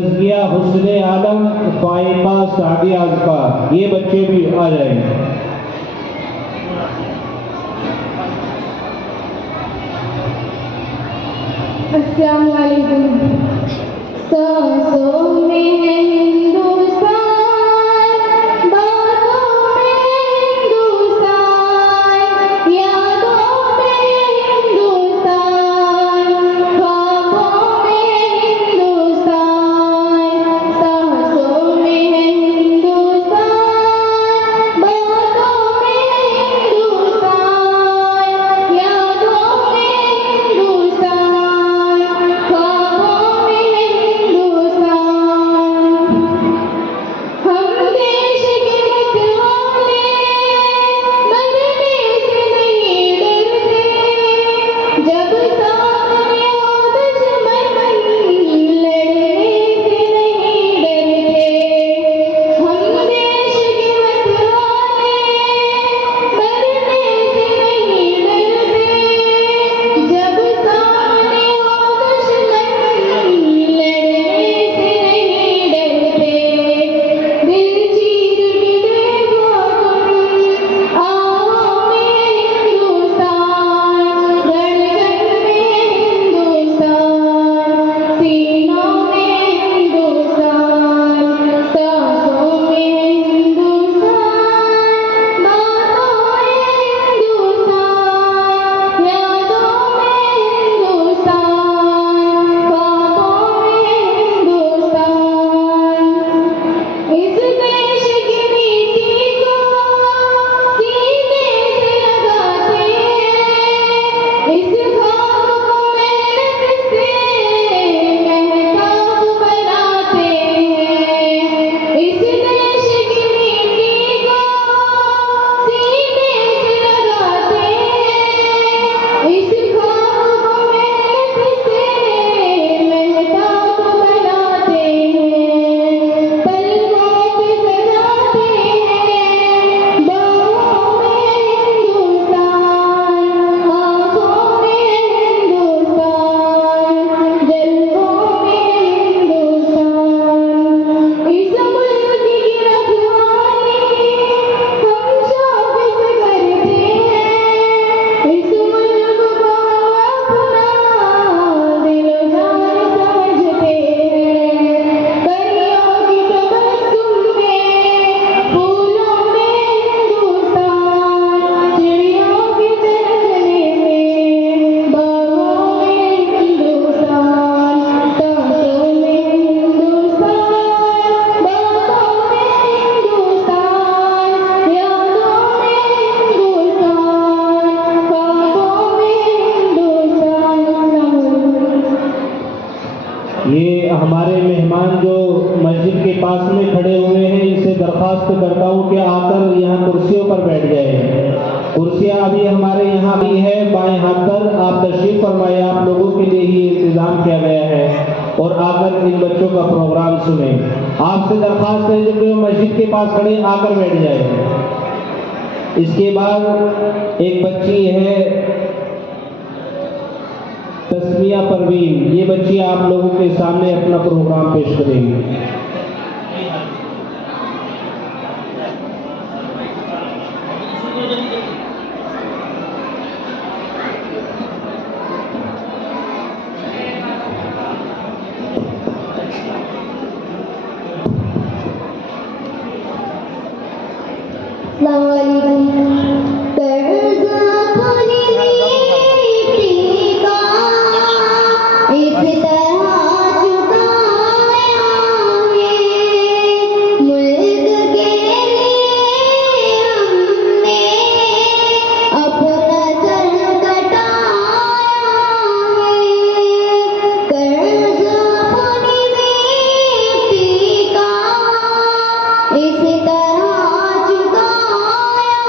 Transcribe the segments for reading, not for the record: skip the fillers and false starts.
तज़किया हुस्न आलम फ़ाइमा सादिया का, ये बच्चे भी आ जाएंगे। अस्सलामु अलैकुम। सांसों में है हिंदुस्तान, बातों में हिंदुस्तान, यादों में हिंदुस्तान, ख्वाबों में हिंदुस्तान। सांसों में है हिंदुस्तान, बातों में हिंदुस्तान, यादों में हिंदुस्तान, ख्वाबों में हिंदुस्तान। हम देश के मतवाले, मरने से नहीं डरते, जब सामने हो दुश्मन, लड़ने से नहीं डरते। हम देश के मतवाले, मरने से नहीं डरते, जब सामने हो दुश्मन, लड़ने से नहीं डरते। दिल चीर के देखो तुम, आओ में हिंदुस्तान, धड़कन में हिंदुस्तान, सीनों में हिंदुस्तान, सांसों में हिंदुस्तान, बातों में हिंदुस्तान, यादों में हिंदुस्तान, ख्वाबों में हिंदुस्तान। इस देश की मिट्टी को सीने से लगाते हैं, इस खाक को मेहनत से महताब बनाते हैं। इस देश की मिट्टी को सीने से लगाते हैं, इस खाक को मेहनत से महताब बनाते हैं। पलकों पे सजाते हैं, बाहों में हिंदुस्तान, आँखों में हिंदुस्तान, जल्दों में हिंदुस्तान। इस मुल्क की रखवाली हम शौक से करते हैं, इस मुल्क को अपना दिल जान समझते हैं। परियों की तबस्सुम में, फूलों में हिंदुस्तान, चिड़ियों के चहचहे में, बागों में हिंदुस्तान, सांसों में हिंदुस्तान, बातों में हिंदुस्तान, यादों में हिंदुस्तान, ख्वाबों में हिंदुस्तान। ये हमारे मेहमान जो मस्जिद के पास में खड़े हुए हैं, इनसे दरख्वास्त करता हूँ कि आकर यहाँ कुर्सियों पर बैठ जाए। कुर्सियाँ अभी हमारे यहाँ भी है, बाएं हाथ पर। आप तशरीफ फरमाइए, आप लोगों के लिए ही इंतजाम किया गया है, और आकर इन बच्चों का प्रोग्राम सुने। आपसे दरख्वास्त है जो कि वो मस्जिद के पास खड़े आकर बैठ जाए। इसके बाद एक बच्ची है तस्मिया परवीन, ये बच्ची आप लोगों के सामने अपना प्रोग्राम पेश करेगी। इस तरह चुकाया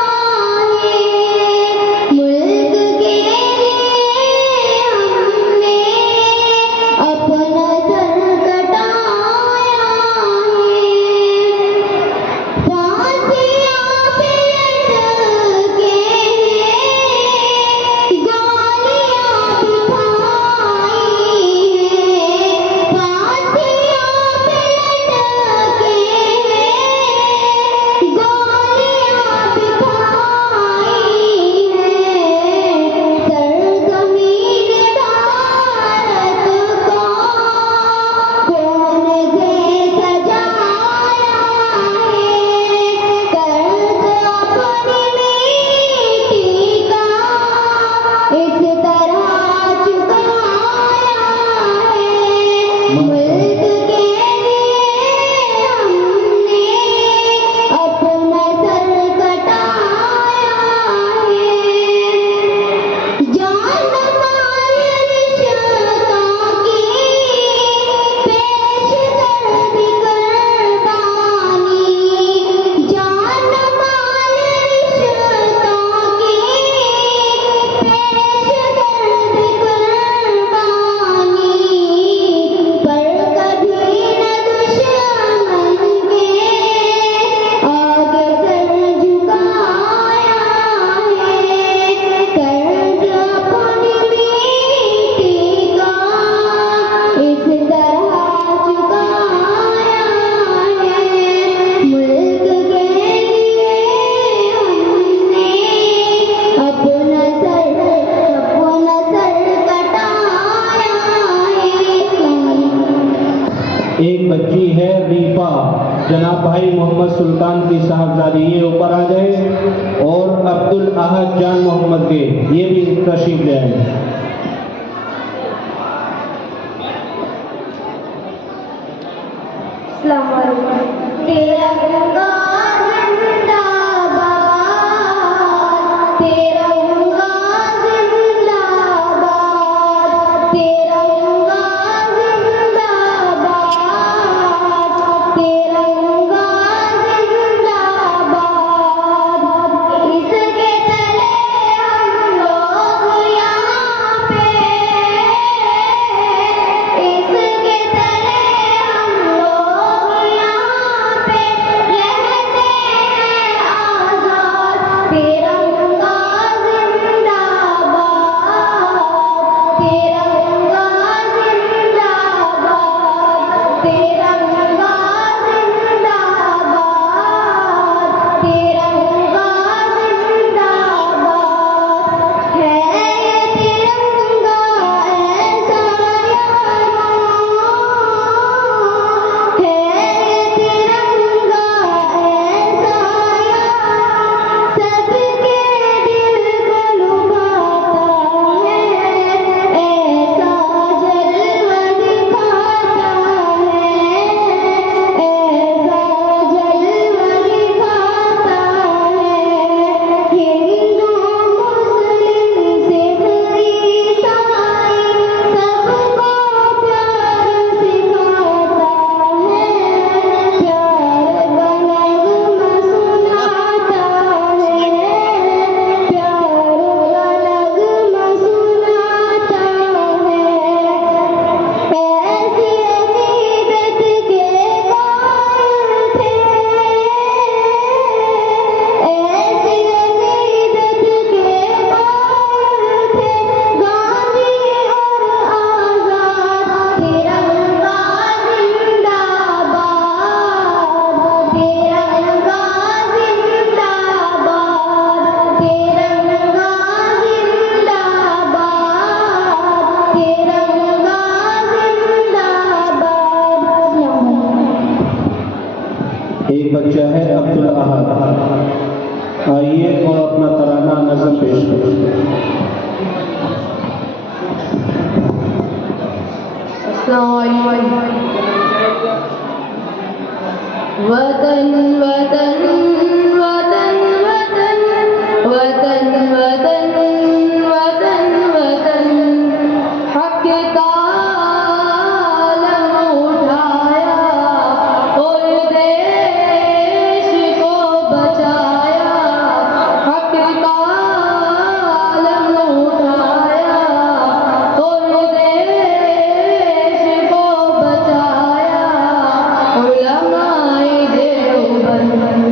एक बच्ची है रीपा, जनाब भाई मोहम्मद सुल्तान की साहबजादी, ये ऊपर आ जाए। और अब्दुल अहद जान मोहम्मद के, ये भी तशरीफ ले आए। तिरंगा जिंदाबाद, तिरंगा जिंदाबाद, तिरंगा जिंदाबाद, तिरंगा जिंदाबाद। इसके तले हम लोग यहाँ पे, इसके तले हम लोग यहाँ पे रहते हैं आजाद। तिरंगा जिंदाबाद, तिरंगा जिंदाबाद, तिरंगा जिंदाबाद, तिरंगा जिंदाबाद। है ये तिरंगा ऐसा यारो, है ये तिरंगा ऐसा यारो, सबके दिल को लुभाता है, ऐसा जलवा दिखाता है, ऐसा जलवा दिखाता है। हिंदू मुस्लिम सिख ईसाई सबको प्यार सिखाता है, प्यार का नगमा सुनाता है, प्यार का नगमा सुनाता है। ऐसी अकीदत के कायल थे, ऐसी अकीदत के कायल थे गांधी और आजाद। तिरंगा जिंदाबाद, तिरंगा जिंदाबाद, तिरंगा जिंदाबाद, तिरंगा जिंदाबाद। एक बच्चा है अब्दुल अहद, आइए और अपना तराना नज़म पेश करें। वतन वतन वतन वतन वतन वतन वतन वतन, हक का आलम उठाया और देश को बचाया, हक का आलम उठाया और देश को बचाया। उलमाए देवबंद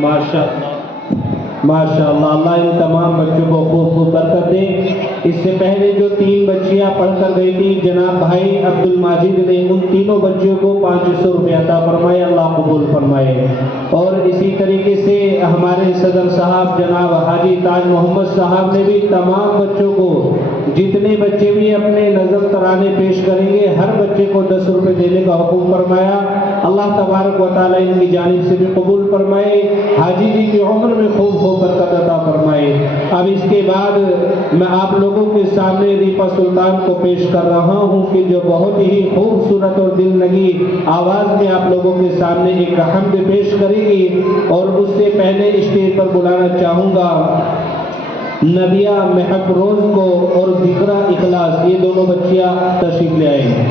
माशाअल्लाह, अल्लाह इन तमाम बच्चों को खूब खूब बरकत दे। इससे पहले जो 3 बच्चियां पढ़कर गई थी, जनाब भाई अब्दुल माजिद ने उन तीनों बच्चियों को 500 रुपये अता फरमाए, अल्लाह कबूल फरमाए। और इसी तरीके से हमारे सदर साहब जनाब हाजी ताज मोहम्मद साहब ने भी तमाम बच्चों को, जितने बच्चे भी अपने नजर तराने पेश करेंगे, हर बच्चे को 10 रुपये देने का हुक्म फरमाया। अल्लाह तबारक व तआला इनकी जानिब से भी कबूल फरमाए, हाजी जी की उम्र में खूब खूब बरकत अता फरमाए। अब इसके बाद मैं आप लोगों के सामने दीपा सुल्तान को पेश कर रहा हूँ कि जो बहुत ही खूबसूरत और दिल लगी आवाज़ में आप लोगों के सामने एक हम्द पेश करेगी। और उससे पहले स्टेज पर बुलाना चाहूँगा नबिया महफरोज को और जिक्रा इखलास, ये दोनों बच्चियाँ तशरीफ ले आएंगी।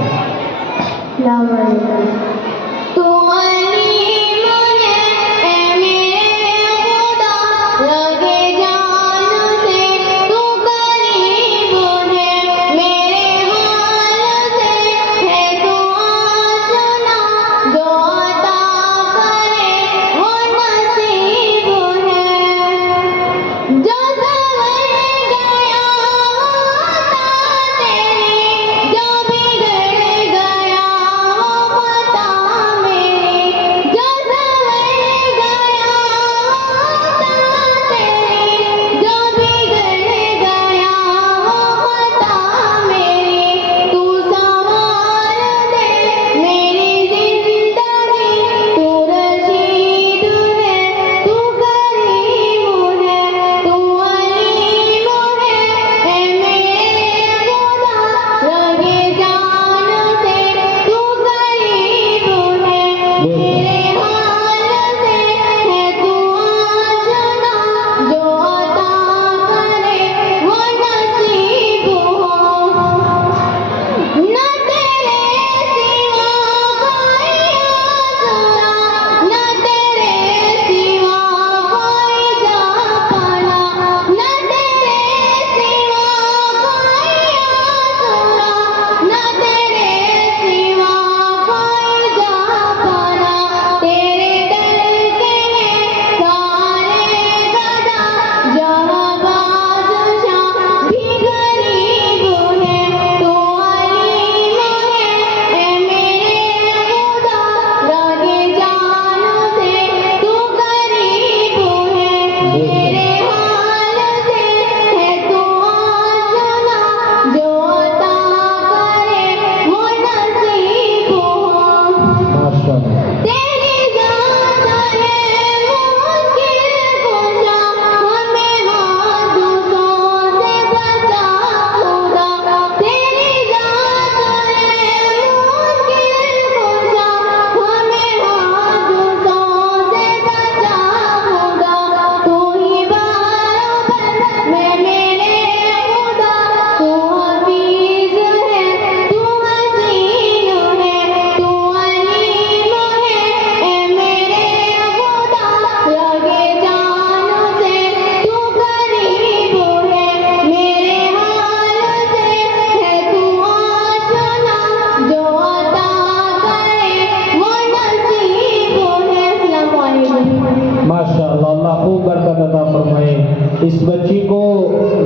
इस बच्ची को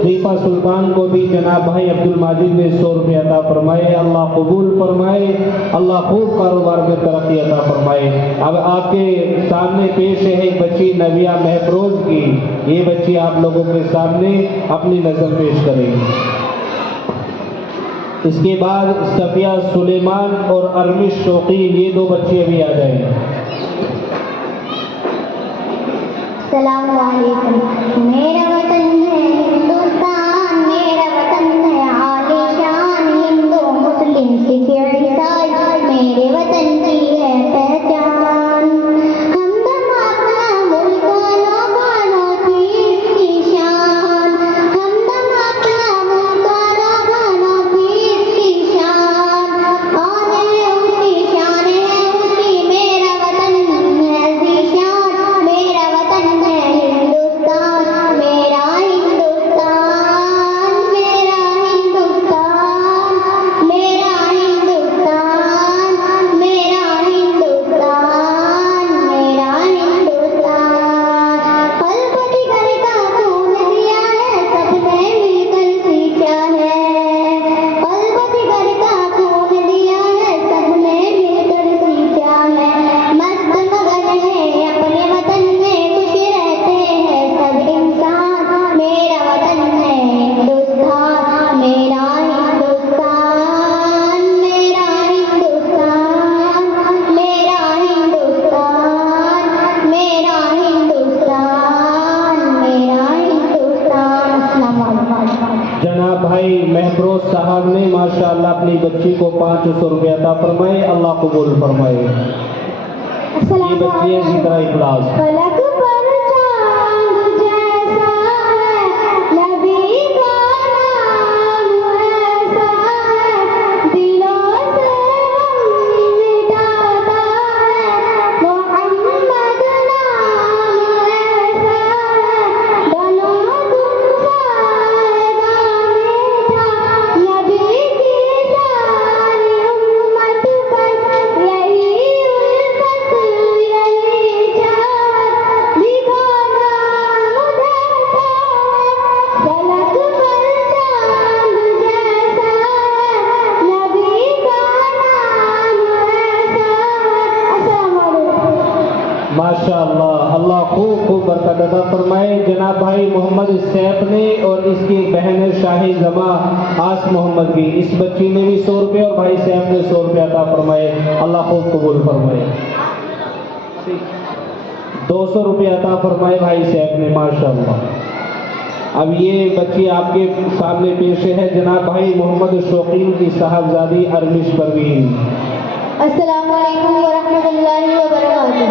दीपा सुल्तान को भी जनाब भाई अब्दुल माजिद ने 100 रुपये अता फरमाए, अल्लाह कबूल फरमाए, अल्लाह खूब कारोबार में तरक्की अता फरमाए। अब आपके सामने पेश है एक बच्ची नबिया महफरोज की, ये बच्ची आप लोगों के सामने अपनी नजर पेश करेगी। इसके बाद सफिया सुलेमान और अरमिश शौकीन, ये 2 बच्चे अभी आ जाएंगे। सलाम वालेकुम। मेरा वतन है हिंदुस्तान, मेरा वतन है आलीशान, हिंदू मुस्लिम सिख ईसाई मेरे वतन की है पहचान। हमदम अपना मुल्क गानों की इसकी शान, हमदम अपना मुल्क गानों की इसकी शान। और है ऊंची शान है ऊंची, मेरा वतन है ज़ीशान, मेरा वतन है हिंदुस्तान। फिरदौस साहब ने माशाअल्लाह अपनी बच्ची को 500 रुपये अता फरमाए, अल्लाह कबूल फरमाए। ये बच्ची है जिक्र इखलास। फलक पर चांद जैसा है नबी का नाम ऐसा है, दिलों से गम मिटाता है मोहम्मद नाम ऐसा है, बनो तुम जाएगा मीठा नबी की सारी उम्मत पर, यही उल्फत यही चाहत दिखाना मुझे फलक पर चांद जैसा है नबी का नाम ऐसा है। अस्सलाम वालेकुम। माशाअल्लाह, अल्लाह खूब खूब बरकत अता फरमाए। जनाब भाई मोहम्मद सैफ ने और इसकी एक बहन है शाही जमा आस मोहम्मद की, इस बच्ची ने भी 100 रुपये और भाई सैफ ने 100 रुपये अता फरमाए, अल्लाह खूब कबूल फरमाए। 200 रुपये अता फरमाए भाई सैफ ने, माशाअल्लाह। अब ये बच्ची आपके सामने पेश है जनाब भाई मोहम्मद शौकीन की साहबजादी अरमिश परवीन। अस्सलाम वालेकुम व रहमतुल्लाहि व बरकातुहू।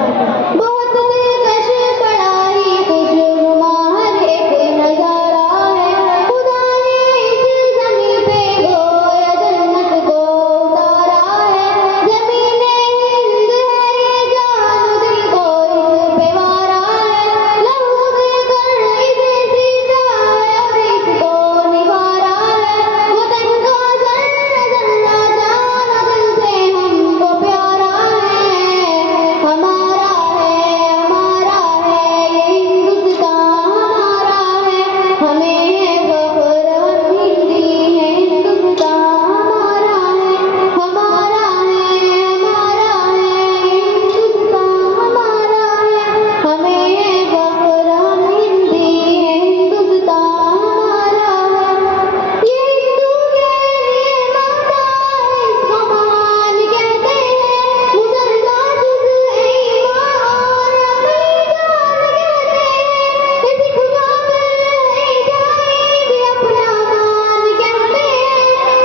बहुत दिलकश बड़ा ही खुशनुमा हर एक नजारा है, खुदा ने इस ज़मीं पे गोया जन्नत को उतारा है, ज़मीने हिंद है ये जान दिल को इस पे वारा है, लहू देकर इसे सींचा है और इसको निवारा है, वतन का जन्नत जन्नत जान दिल से हमको प्यारा है, हमारा है ये हिंदुस्तान हमारा है, हमें है फख्र हम हिंदी है, हिंदुस्तान हमारा है, हमारा है ये हिंदुस्तान हमारा है, हमें है फख्र हम हिंदी है, हिंदुस्तान हमारा है। ये हिंदू के लिए माता है, इसको महान कहते हैं, मुसलमान जुज़ ईमान और अपनी जान कहते हैं, इसी खुदा पे नहीं जाएंगे अपना मान कहते हैं,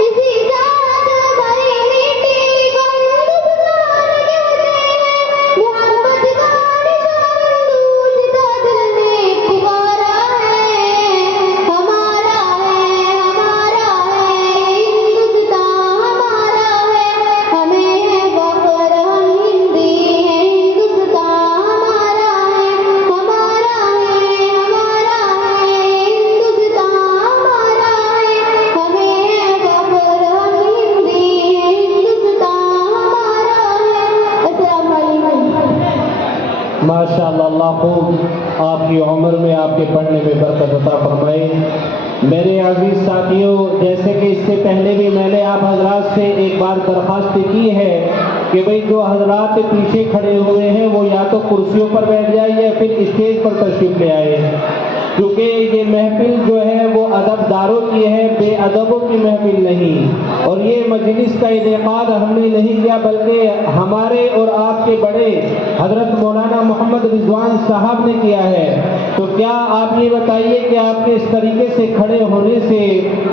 इसी जात भरी मिट्टी को हिंदुस्तान कहते हैं, मोहब्बत का निशान दूसरा दिल ने पुकारा है, हमारा है हिंदुस्तान हमारा है, हमें है फख्र हम हिंदी है, हिंदुस्तान हमारा है, हमारा है हिंदुस्तान हमारा है, हमें है फख्र हम हिंदी है, हिंदुस्तान हमारा है। अस्सलाम वालेकुम। माशाअल्लाह, अल्लाह खूब आपकी उम्र में आपके पढ़ने में बरकत अता फरमाए। मेरे अजीज साथियों, जैसे कि इससे पहले भी मैंने आप हजरात से एक बार दरख्वास्त की है कि भाई जो हजरात पीछे खड़े हुए हैं वो या तो कुर्सियों पर बैठ जाए या फिर स्टेज पर तशरीफ ले आए, क्योंकि ये महफिल जो है वो अदबदारों की है, बेअदबों की महफिल नहीं। और ये मजलिस का इनेकाद हमने नहीं किया बल्कि हमारे और आपके बड़े हजरत मौलाना मोहम्मद रिजवान साहब ने किया है। तो क्या आप ये बताइए कि आपके इस तरीके से खड़े होने से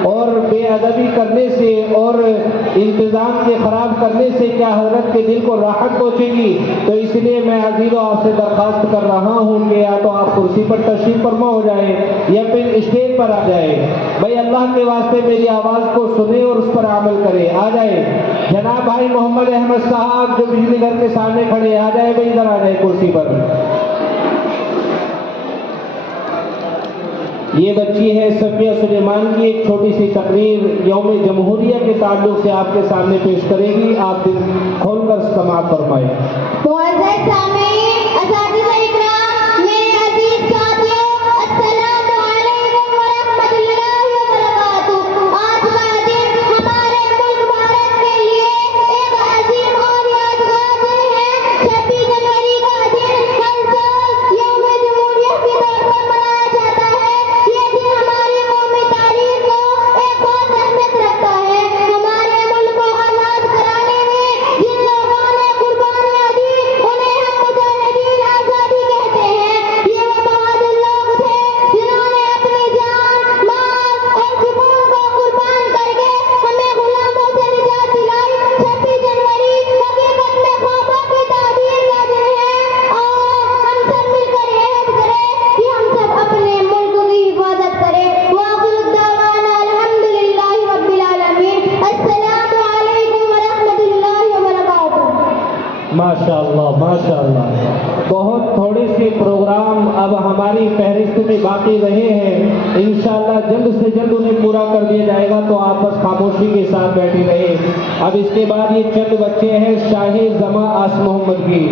और बेअदबी करने से और इंतज़ाम के ख़राब करने से क्या हजरत के दिल को राहत पहुँचेगी? तो इसलिए मैं अजीज़ों आपसे दरख्वास्त कर रहा हूँ कि या तो आप कुर्सी पर तशरीफ फरमा हो जाए या फिर स्टेज पर आ जाए। भाई अल्लाह के वास्ते मेरी आवाज़ को सुने और उस पर अमल करे। आ जाए जनाब भाई मोहम्मद अहमद साहब जो बिजली घर के सामने खड़े, आ जाए भाई, इधर आ जाए कुर्सी पर। ये बच्ची है सफिया सुलेमान की, एक छोटी सी तकरीर यौम जमहूरिया के ताल्लुक से आपके सामने पेश करेगी। आप दिल खोलकर समाअत फरमाएं। मुअज़्ज़ज़ सामीईन, असातिज़ा इकराम, मेरे अज़ीज़ साथियों, अस्सलामु अलैकुम व रहमतुल्लाहि व बरकातुहू। आज का दिन हमारे मुल्क भारत के लिए एक अजीम और यादगार दिन है। 26 जनवरी का दिन हर साल यौम जमहूरिया के तौर पर मनाया जाता है। ये दिन हमारी कौमी तारीख को एक खास अहमियत रखता है। हमारे मुल्क को आज़ाद कराने में जिन लोगों ने कुर्बानियाँ दी उन्हें हम मुजाहिद अब हमारी फहरिस्त में बाकी रहे हैं, इंशाअल्लाह जल्द से जल्द उन्हें पूरा कर दिया जाएगा। तो आप बस खामोशी के साथ बैठे रहे। अब इसके बाद ये चंद बच्चे हैं शाही जमा आस मोहम्मद की,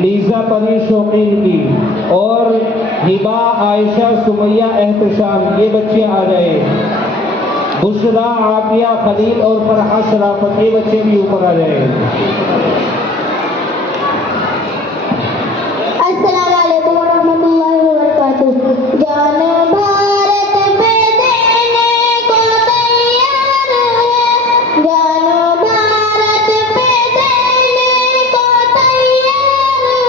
लीजा परी शौकीन की और हिबा आयशा सुमैया एहतशाम, ये बच्चे आ जाए। बुशरा आफिया खलील और फरहा शराफत, ये बच्चे भी ऊपर आ जाए। अस्सलाम वालेकुम व रहमतुल्लाहि व बरकातुहू। जान भारत पे देने को तैयार है, जान भारत पे देने को तैयार है,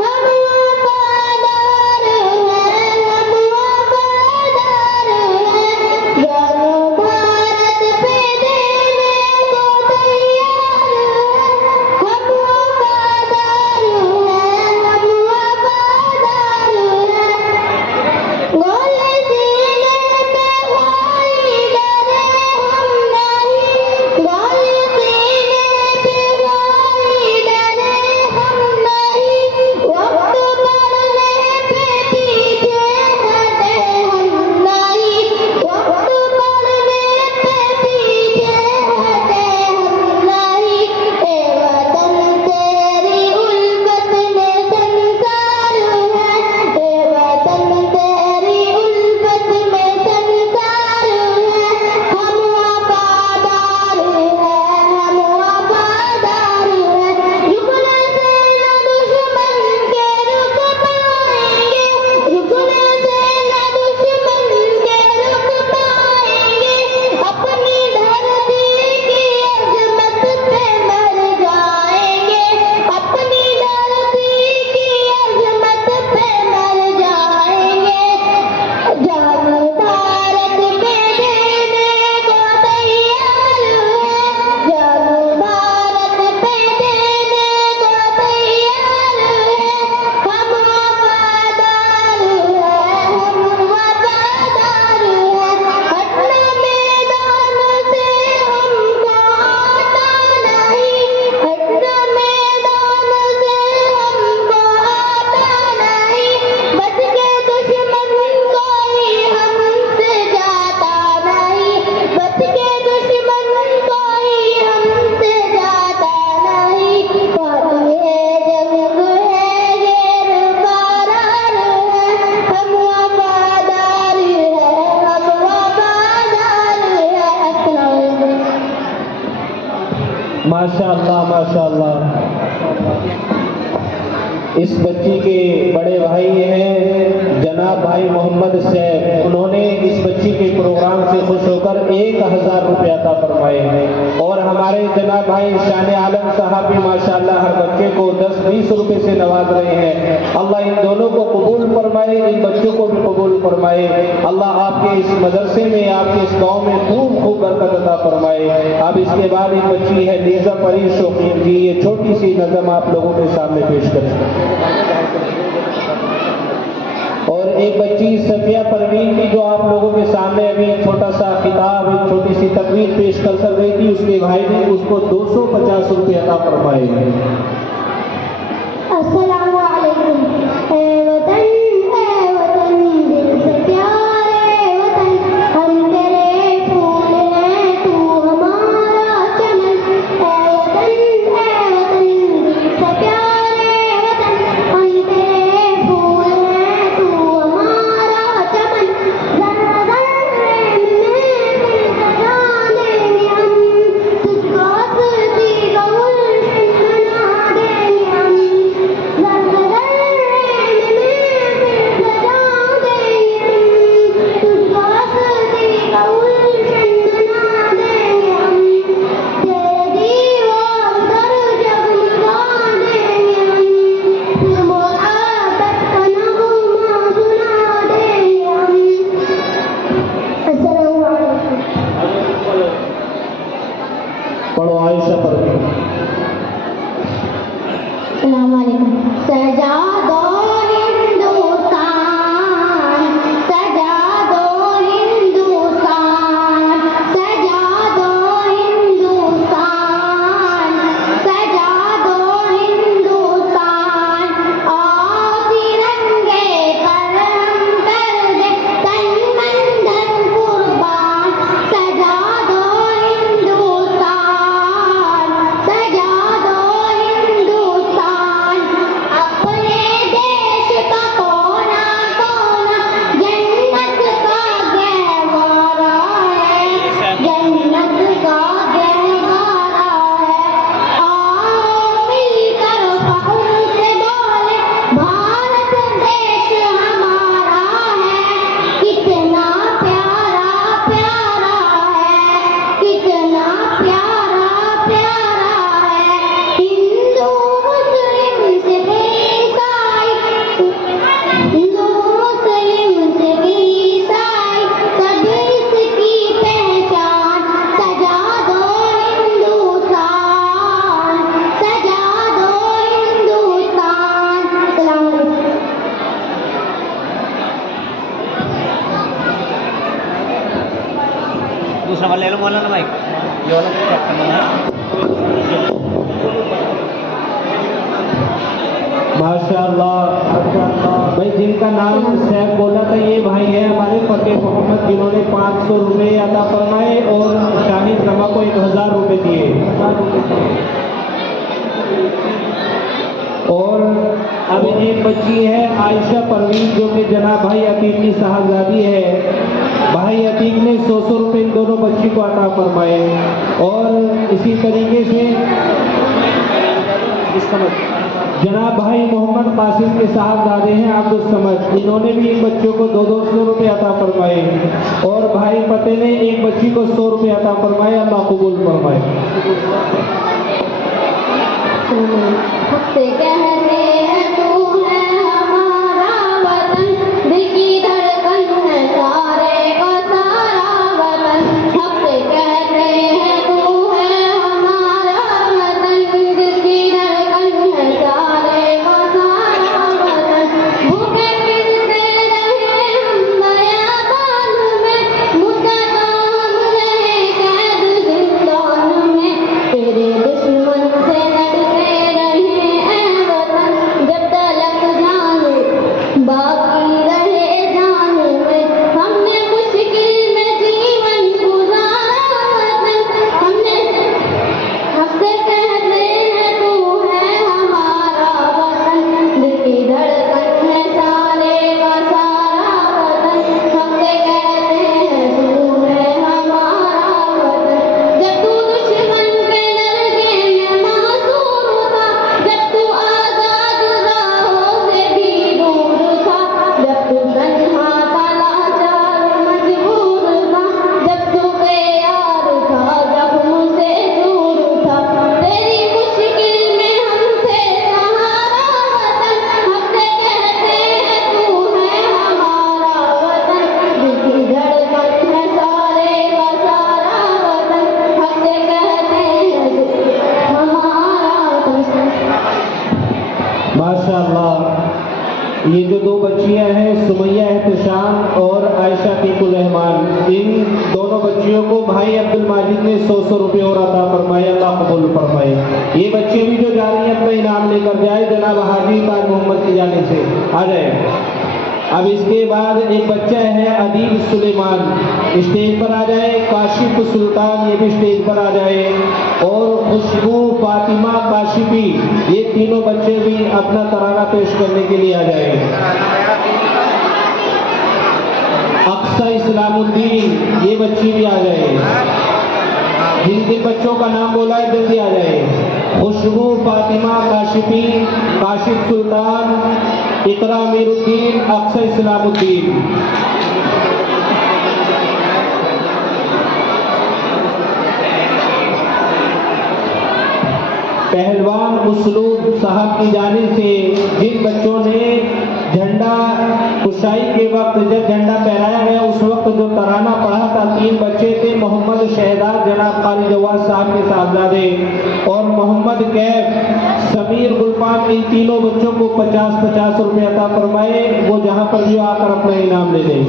हम वफादार हैं, हम वफादार हैं। जान भारत पे देने को तैयार है, हम वफादार हैं, हम वफादार हैं। गोले सीने पे कोई डरे हम नहीं, गोले सीने पे कोई डरे हम नहीं, वक्त पड़ने पे पीछे हटे हम नहीं, वक्त पड़ने पे पीछे हटे हम नहीं। ए वतन तेरी उल्फत में संसार है, ए वतन तेरी उल्फत में संसार है, हम वफादार हैं, हम वफादार हैं। रुकने से न दुश्मन के रुक पाएंगे, रुकने से न दुश्मन के रुक पाएंगे, अपनी धरती की अजमत पे मर जाएंगे, अपनी धरती की अजमत पे मर जाएंगे। जान भारत पे देने को तैयार है, जान भारत पे देने को तैयार है, हम वफादार हैं, हम वफादार हैं। हटना मैदान से हमको आता नहीं, हटना मैदान से हमको आता नहीं, बच के दुश्मन कोई हमसे जाता नहीं, बच के दुश्मन कोई हमसे जाता नहीं। फातिह जंग है शेर फरार है, हम वफादार हैं, हम वफादार हैं। अस्सलाम वालेकुम। माशाअल्लाह माशाअल्लाह। इस बच्ची के बड़े भाई हैं जनाब भाई मोहम्मद सैफ, उन्होंने इस बच्ची के प्रोग्राम से खुश होकर 1000 रुपये अता फरमाए हैं। और हमारे जनाब भाई शान आलम साहब भी माशाअल्लाह हर बच्चे को 10-20 रुपये से नवाज रहे हैं। अल्लाह इन दोनों को कबूल फरमाए, इन बच्चों को भी कबूल फरमाए। अल्लाह आपके इस मदरसे में, आपके इस गाँव में खूब खूब बरकत अता फरमाए। अब इसके बाद एक बच्ची है लीजा परी शौकीन की, ये छोटी सी नज़म आप लोगों के सामने पेश करें। और एक बच्ची सफिया परवीन की, जो आप लोगों के सामने अभी छोटा सा खिताब, एक छोटी सी तकरीर पेश कर रही थी, उसके भाई ने उसको 250 रुपये अता फरमाए। अस्सलाम वालेकुम। ए वतन दिल से प्यारे वतन, हम तेरे फूल हैं तू हमारा चमन। ए वतन दिल से प्यारे वतन, हम तेरे फूल हैं तू हमारा चमन। जरा जरा में दिल सजा देंगे हम, तुझको हंसती का गुलशन बना दूसरा वाला ले लो मौलाना भाई, ये वाला चेक करना है। माशाअल्लाह भाई, जिनका नाम सैफ बोला था ये भाई है हमारे फतेह मोहम्मद, जिन्होंने 500 रुपये अता फरमाए और शाहिद रमा को 1000 रुपये दिए। और अब एक बच्ची है आयशा परवीन, जो कि जनाब भाई अतीक की साहबजादी है। भाई अतीक ने 100 रुपये इन दोनों बच्ची को अता फरमाए। और इसी तरीके से जनाब भाई मोहम्मद कासिम के साहबजादे हैं अब्दुल समद, इन्होंने भी इन बच्चों को 200 रुपये अता फरमाए। और भाई फतेह ने एक बच्ची को 100 रुपये अता फरमाए। अल्लाह कबूल फरमाए। हफ्ते कहते हैं तू है हमारा वतन, दिल की धड़कन है सारे का सारा वतन। हफ्ते कहते हैं तू है हमारा वतन, दिल की धड़कन है सारे का सारा वतन। भूखे फिरते रहे हम बयाबान में, मुद्दा हम रहे कैद जिंदान में। तेरे दुश्मन से लड़ते रहे ऐ वतन, जब तलक जाने बाकी रहे जान में। हमने मुश्किल में जीवन गुजारा वतन, हमने हफ्ते कहते हैं तू है हमारा वतन, दिल की धड़कन है सारे का सारा वतन। हफ्ते कहते हैं तू है हमारा वतन, जब तू दुश्मन के नरगे में मासूम था, जब तू आजाद राहों से भी दूर था, जब तू तन्हा था लाचार मजबूर था, जब तू बेयार था जख्म से दूर था। तेरी मुश्किल में हम थे सहारा वतन, हफ्ते कहते हैं तू है हमारा वतन, दिल की धड़कन है सारे का सारा वतन। हफ्ते कहते हैं तू हमारा वतन। माशाअल्लाह, ये जो दो बच्चियां हैं सुमैया एहतशाम और आयशा कीकुल रहमान, इन दोनों बच्चियों को भाई अब्दुल माजिद ने 100 रुपये और अता फरमाए। अल्लाह कबूल फरमाए। ये बच्चे भी जो जा रही हैं अपना इनाम लेकर जाए, जनाब हाजी ताज मोहम्मद की जानिब से आ जाए। अब इसके बाद एक बच्चा है अदीब सुलेमान, स्टेज पर आ जाए। काशिफ सुल्तान, ये भी स्टेज पर आ जाए। और खुशबू फातिमा काशिफी, ये तीनों बच्चे भी अपना तराना पेश करने के लिए आ जाए। अक्सा इस्लामुद्दीन, ये बच्ची भी आ जाए। जिन बच्चों का नाम बोला है जल्दी आ जाए। खुशबू फातिमा काशिफी, काशिफ सुल्तान, इकरा अमीरुद्दीन, अक्सा इस्लामुद्दीन। पहलवान उसलूब साहब की जानिब से जिन बच्चों ने झंडा कुशाई के वक्त, जब झंडा फहराया गया उस वक्त जो तराना पढ़ा था, 3 बच्चे थे। मोहम्मद शहदाद जनाब काली जवाद साहब के साहबजादे और मोहम्मद कैफ, समीर गुलफाम, इन तीनों बच्चों को 50-50 रुपये अता फरमाए। वो जहाँ पर भी आकर अपना इनाम ले लें।